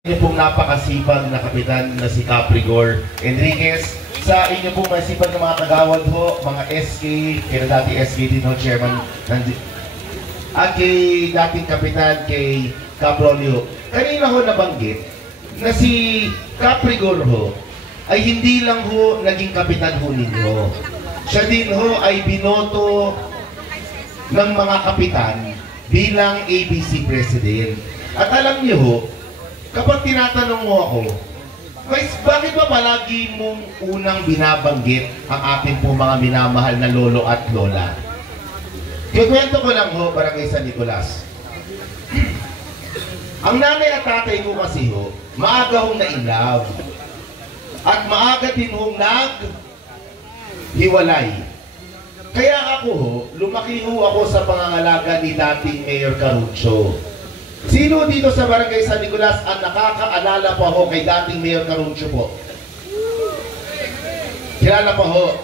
Inyo pong napakasipag na kapitan na si Caprigor Enriquez, sa inyo pong masipag na mga kagawad ho, mga SK, kaya dati SK din ho, chairman, at kay dating kapitan, kay Caprolio. Kanina ho nabanggit na si Caprigor ho ay hindi lang ho naging kapitan ho ninyo. Siya din ho ay binoto ng mga kapitan bilang ABC President. At alam niyo ho, kapag tinatanong mo ako, bakit ba palagi mong unang binabanggit ang ating po mga minamahal na lolo at lola? Kikwento ko lang ho, Barangay San Nicolas. Ang nanay at tatay ko kasi ho, maaga hong na-inlove. At maaga din hong nag-hiwalay. Kaya ako ho, lumaki ho ako sa pangangalaga ni dating Mayor Caruncio. Sino dito sa Barangay San Nicolas ang nakakaalala pa ho kay dating Mayor Caruncio po? Kilala pa ho?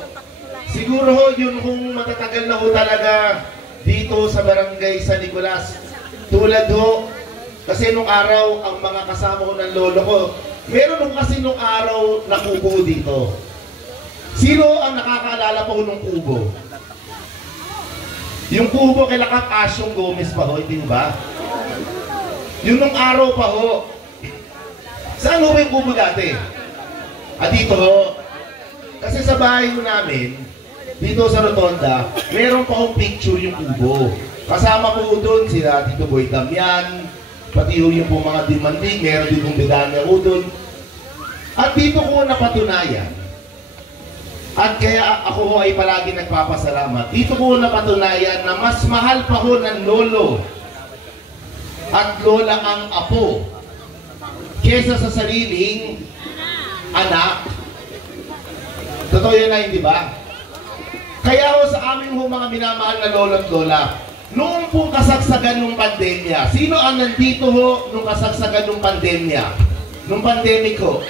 Siguro ho, yun kung matatagal na ho talaga dito sa Barangay San Nicolas. Tulad ho, kasi nung araw, ang mga kasama ko ng lolo ko, meron ho kasi nung araw na kubo dito. Sino ang nakakaalala pa ho nung kubo? Yung kubo kay Lakap Asyong Gomez pa ho, hindi ba? Yung nung araw pa ho. Saan ho yung kubo dati? Dito ho. Kasi sa bahay ho namin, dito sa Rotonda, meron pa hong picture yung kubo. Kasama ko doon sila Tito Boy Damian, pati ho yung mga demanding, meron din kong medalya ho doon. At dito ko napatunayan, at kaya ako ho ay palagi nagpapasalamat, dito ko napatunayan na mas mahal pa ho ng lolo at lola ang apo kesa sa sariling anak. Totoo yan na, hindi ba? Kaya ho sa amin ho mga minamahal na lolo at lola, noong pong kasagsagan ng pandemya, sino ang nandito ho nung kasagsagan ng pandemya? Nung pandemic ho,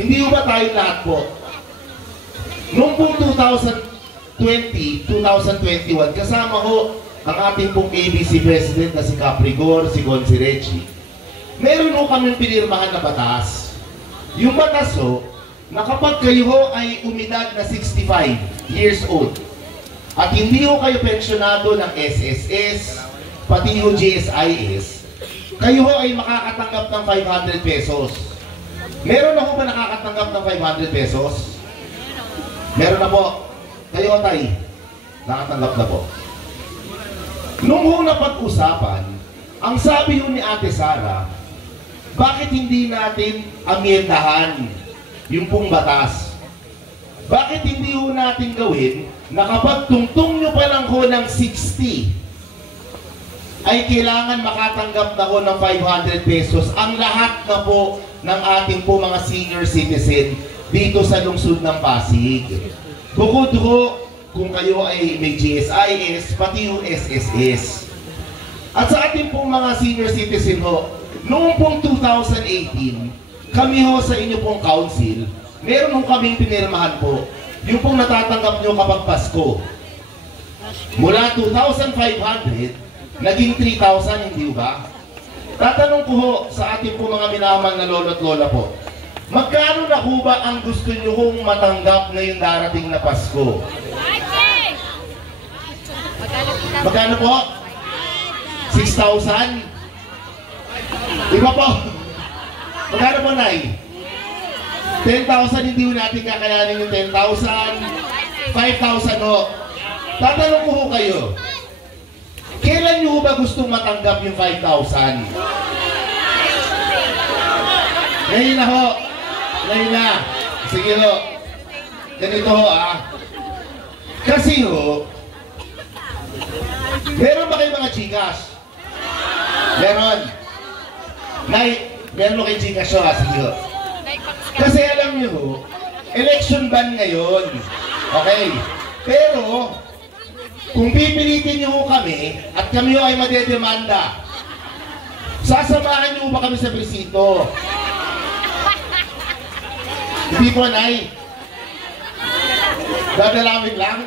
hindi ho ba tayong lahat po? Noong pong 2020, 2021, kasama ho ang ating pong ABC President na si Caprigor, si Gonzi Reggie, meron ho kaming pinirmahan na batas. Yung batas ho, na kapag kayo ho ay umidad na 65 years old, at hindi ho kayo pensyonado ng SSS, pati ho GSIS, kayo ho ay makakatanggap ng 500 pesos. Meron na ho ba nakakatanggap ng 500 pesos? Meron na po. Kayo ho tay, nakatanggap na po. Nung ho napag-usapan, ang sabi ho ni Ate Sara, bakit hindi natin amyendahan yung pong batas? Bakit hindi ho natin gawin na kapag tungtong nyo pa lang ho ng 60, ay kailangan makatanggap na ho ng 500 pesos ang lahat na po ng ating po mga senior citizen dito sa lungsod ng Pasig. Bukod ho, kung kayo ay may GSIS, pati yung SSS. At sa ating pong mga senior citizen ho, noong pong 2018, kami ho sa inyo pong council, meron ho kaming pinirmahan po, yung pong natatanggap nyo kapag Pasko. Mula 2,500, naging 3,000, hindi ba? Tatanong ko ho sa ating pong mga minamahal na lolo at lola po, magkano na ho ba ang gusto nyo hong matanggap ngayong darating na Pasko? Magkano po? 6,000? Iba po? Magkano po, Nay? 10,000, hindi ho natin kakayanin yung 10,000. 5,000 ho. Tatanong ko ho kayo, kailan nyo ho ba gustong matanggap yung 5,000? Ngayon na ho. Ngayon na. Sige ho. Ganito ho Kasi ho, meron ba kayong mga Gcash? Meron. Nay, meron mo kayong Gcash ho Sige ho. Kasi alam nyo ho, election ban ngayon. Okay. Pero, kung pipilitin nyo ho kami, at kami ho ay madedemanda, sasamahan nyo ba kami sa presinto? Hindi po, Nay. Dadalawin lang.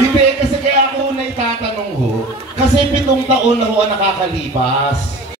Hindi, kasi kaya ako na itatanong ho, kasi 7 taon na ho ang nakakalipas.